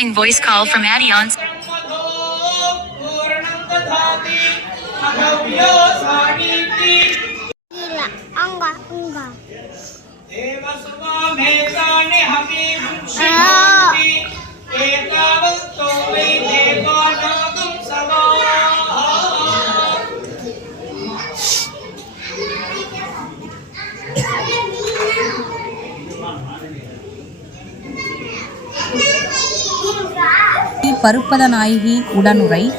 incoming voice call from Adions. பருப்பதநாயகி உடனுரை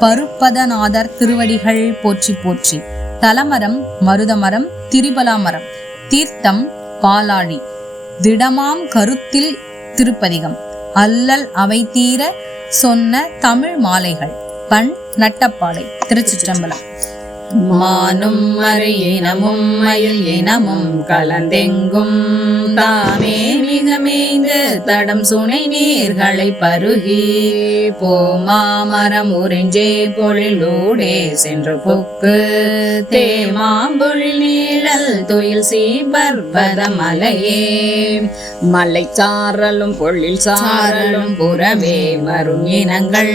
பருப்பதநாதர் திருவடிகள் போற்றி போற்றி. தலமரம் மருதமரம் திரிபலாமரம் தீர்த்தம் பாலாழி திடமாம் கருத்தில் திருப்பதிகம். அல்லல் அவை தீர சொன்ன தமிழ் மாலைகள். பண் நட்டப்பாடை திருச்சிற்றம்பலம். மானும் மறு இனமும் மயில் இனமும் கலந்தெங்கும் தாமே மிக மேய்ந்து தடம் சுனை நீர்களை பருகி போமாமரம் உறிஞ்சே பொழிலூடே சென்று பொக்கு. தேமாம்பொழில் நீழல் துயில் சீபர்பத மலையே மலை சாரலும் பொழில் சாரலும் புறமே வரும் இனங்கள்.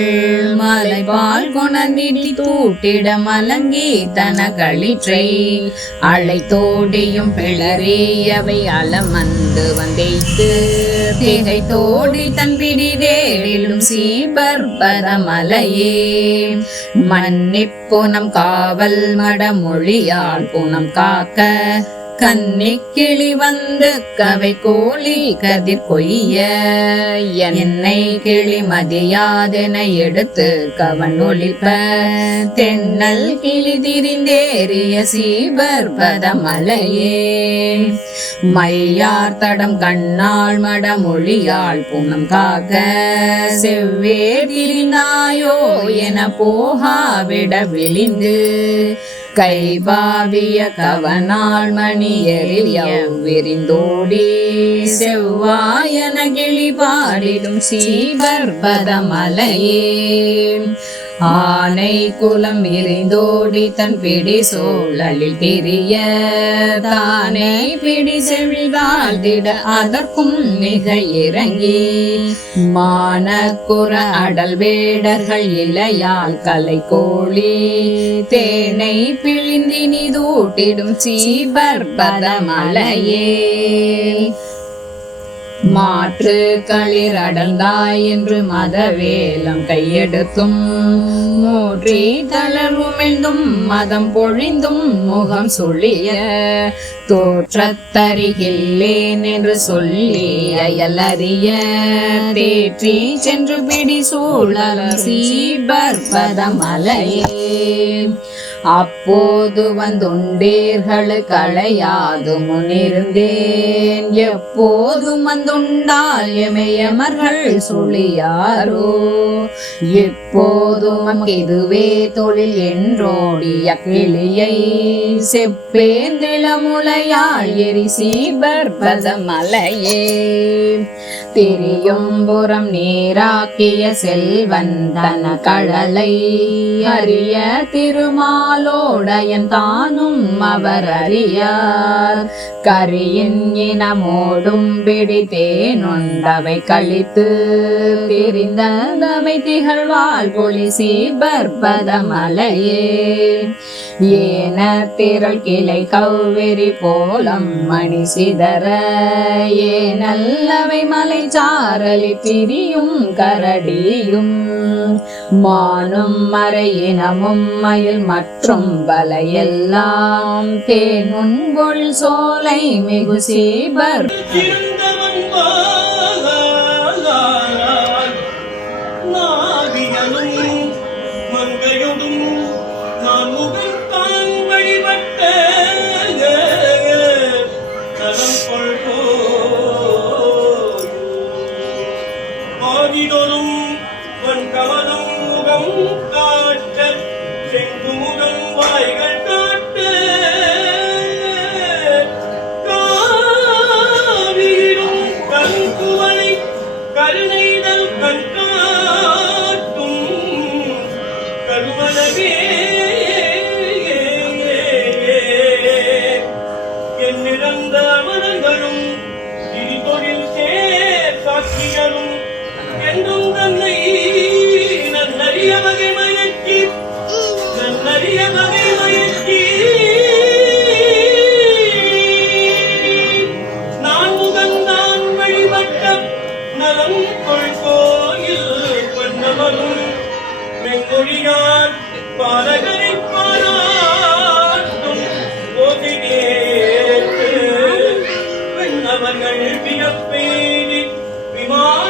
மலைபால் குணந்திடி தூட்டிட மலங்கி தன களிற்றை அழைத்தோடியும் தோடியும் அலமன் கொண்டு வந்தைத்து திகை தோடி தன்பிடி தேடிலும் சீபர்பத மலையே மன்னிப்புனம் காவல் மடமொழியால் புனம் காக்க கன்னிக்கிளி வந்து கவை கோழி கதிர் கொய்ய. என்னை கிளி மதியாதென எடுத்து கவன் ஒழிப்ப. தென்னல் கிளி திரிந்தேறிய சீபர் பதமலையே. மையார் தடம் கண்ணாள் மடமொழியாள் புனம் காக்க. செவ்வே திரிந்தாயோ என போகா விட விழிந்து கைவாவிய கவனால் மணியரில் விரிந்தோடி செவ்வாயன கிளி பாடிடும் சீபர்பத மலையே ஆனை குலம் விரிந்தோடி தன் பிடி சூழலில் திரிய தானே பிடி செவிழ்தால் திட அதற்கும் மிக இறங்கி. மானக்குற அடல் வேடர்கள் இலையால் கலை கோழி தேனை பிழிந்தினி தூட்டிடும் சீபர்பத மலையே மாற்று களிர் அடர்ந்தாய் என்று மதவேலம் கையெடுத்தும். மூற்றி தளர்வுமிழ்ந்தும் மதம் பொழிந்தும் முகம் சுழிய தோற்றத்தருகில்லேன் என்று சொல்லி அயலறிய தேற்றி சென்று பிடி சூழல் சீபர்பத மலையே. அப்போது வந்துண்டீர்கள் களையாது முன்னிருந்தேன். எப்போதும் வந்துண்டால் எமையமர்கள் சுழியாரோ எப்போதும் இதுவே தொழில் என்றோடிய கிளியை செப்பேந்திளமுலையாள் எரி சீபர்பத பதமலையே. திரியும் புறம் நீராக்கிய செல்வந்தன கழலை அறிய திருமாலோடையன் தானும் அவர் அறியார். கரியின் இனமோடும் பிடித்தேனுண்டவை கழித்து பிரிந்தவை திகழ்வாள் பொலி சீபர்பத ஏன திரள் கிளை கௌவெறி போலம் மணி சிதற. ஏ நல்லவை மலை சாரலி திரியும் கரடியும். மானும் மறையினமும் மயில் மற்ற மற்றும் பலையெல்லாம் தேனுண்பொள் சோலை மிகு சீபர். சிறந்தவன் ஆதிதொரும் கமலம் முகம் காட்டி செங்குமுகன் வாய்கள் விண்ணப்பத்தை கேட்டு விண்ணவர்கள் விண்ணப்பேனி விமான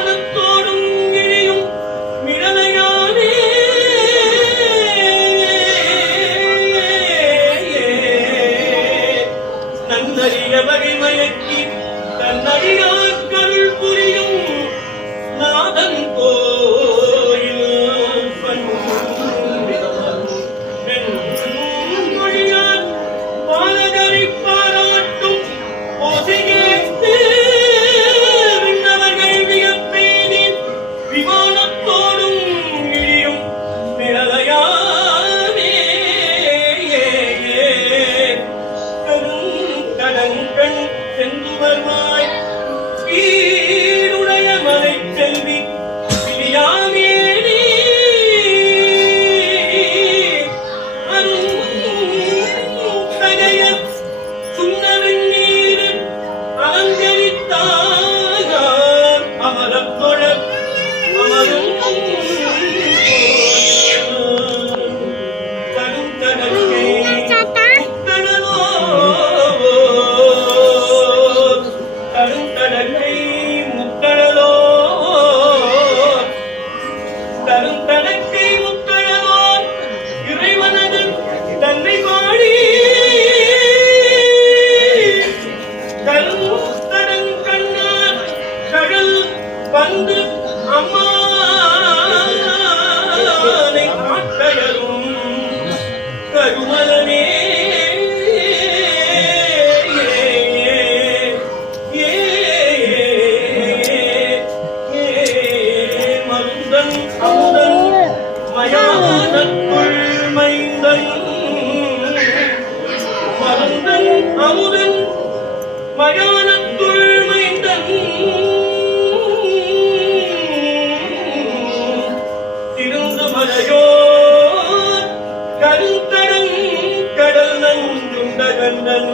திருவேங்கடன்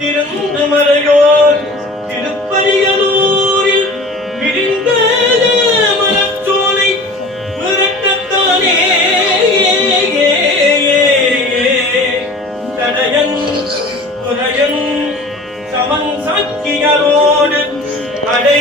திருந்தமலையோர் திருப்பரியலூரில் விரிந்த மலச்சோலை மிரட்டத்தானே தடையன் துறையன் சமன் சாக்கியரோடு அடை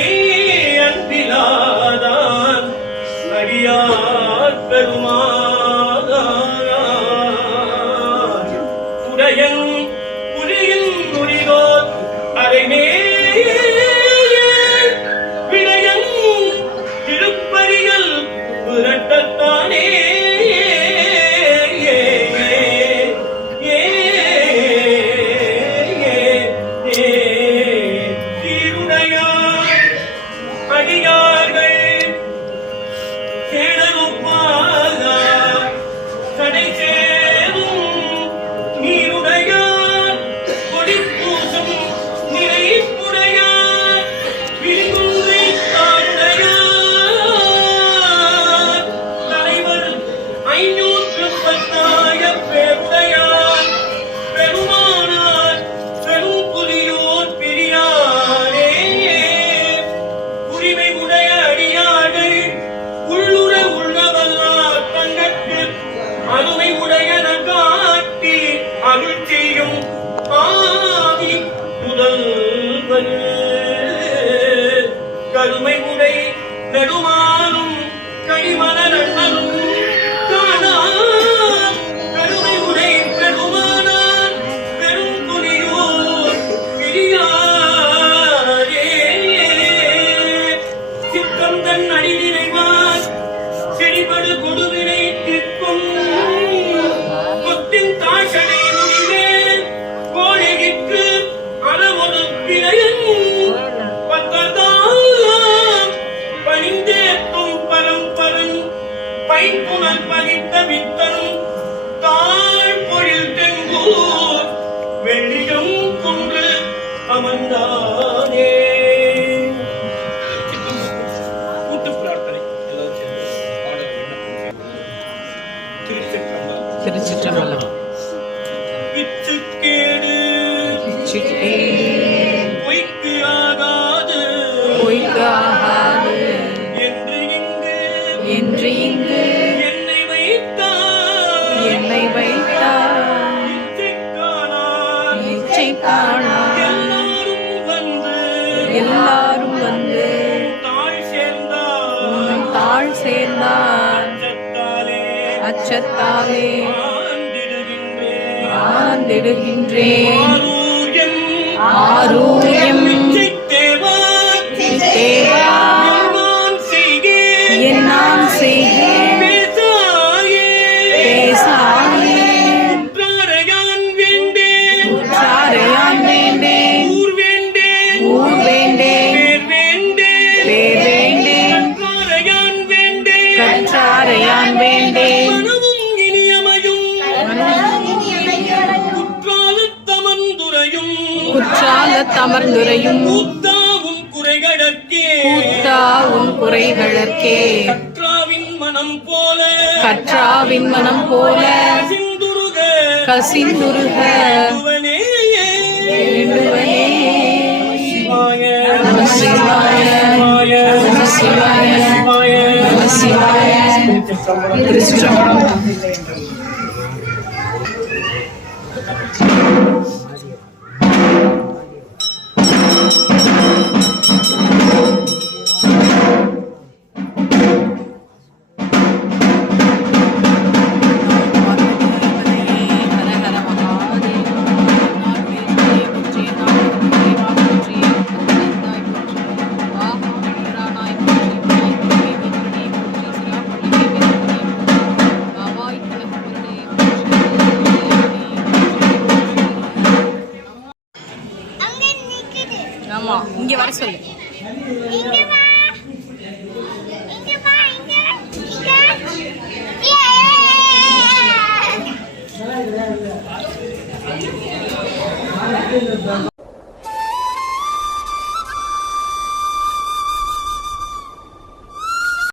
என்று இங்கு என்னை வைத்தார். என்னை வைத்தார். இச்சை காணார் எல்லாரும் வந்து எல்லாரும் வந்து தாழ் சேர்ந்தார். உன் தாழ் சேர்ந்தார். அச்சத்தாலே ஆந்திடுகின்றேன் ஆரூயம் குற்றால தமர்ந்துரையும். கூத்தாவும் குறைகடற்கே. கூத்தா உன் குறைகளற்கே கற்றாவின் மனம் போல. கற்றாவின் மனம் போல. சிந்துருக கசிந்துருக. புவனேயே வேண்டுவனே. சிவாய. நம சிவாய. நம சிவாய. நம சிவாய. திருச்சிற்றம்பலம்.